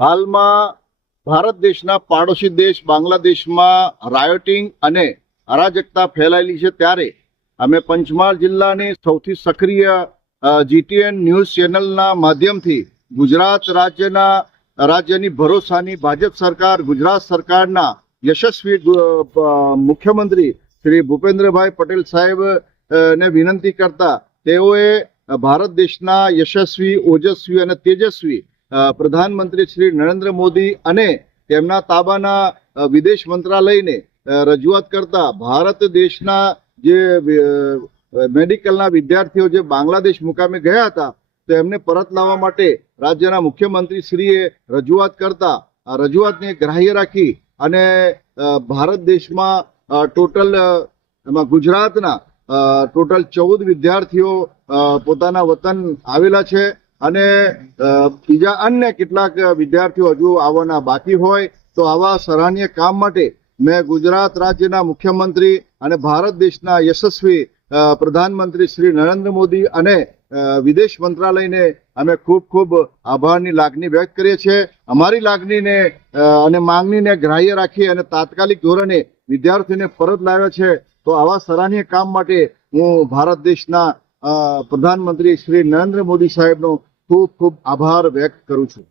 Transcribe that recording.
હાલમાં ભારત દેશના પાડોશી દેશ બાંગ્લાદેશમાં રાયોટિંગ અને અરાજકતા ફેલાયેલી છે ત્યારે અમે પંચમહાલ જિલ્લાની સૌથી સક્રિય જીટીએન ન્યૂઝ ચેનલના માધ્યમથી ગુજરાત રાજ્યના, રાજ્યની ભરોસાની ભાજપ સરકાર, ગુજરાત સરકારના યશસ્વી મુખ્યમંત્રી શ્રી ભૂપેન્દ્રભાઈ પટેલ સાહેબ ને વિનંતી કરતા તેઓએ ભારત દેશના યશસ્વી, ઓજસ્વી અને તેજસ્વી પ્રધાનમંત્રી શ્રી નરેન્દ્ર મોદી અને તેમના તાબાના વિદેશ મંત્રાલયને રજૂઆત કરતા ભારત દેશના જે મેડિકલના વિદ્યાર્થીઓ જે બાંગ્લાદેશ મુકામે ગયા હતા, તો એમને પરત લાવવા માટે રાજ્યના મુખ્યમંત્રી શ્રીએ રજૂઆત કરતા, આ રજૂઆતને ગ્રાહ્ય રાખી અને ભારત દેશમાં ટોટલ એમાં ગુજરાતના ટોટલ ચૌદ વિદ્યાર્થીઓ પોતાના વતન આવેલા છે. અને બીજા અન્ય કેટલાક વિદ્યાર્થીઓ હજુ આવવાના બાકી હોય, તો આવા સરાહનીય કામ માટે મેં ગુજરાત રાજ્યના મુખ્યમંત્રી અને ભારત દેશના યશસ્વી પ્રધાનમંત્રી શ્રી નરેન્દ્ર મોદી અને વિદેશ મંત્રાલયને અમે ખૂબ ખૂબ આભારની લાગણી વ્યક્ત કરીએ છીએ. અમારી લાગણીને અને માંગણીને ગ્રાહ્ય રાખી અને તાત્કાલિક ધોરણે વિદ્યાર્થીને પરત લાવ્યા છે. તો આવા સરાહનીય કામ માટે હું ભારત દેશના પ્રધાનમંત્રી શ્રી નરેન્દ્ર મોદી સાહેબનો ખૂબ ખૂબ આભાર વ્યક્ત કરું છું.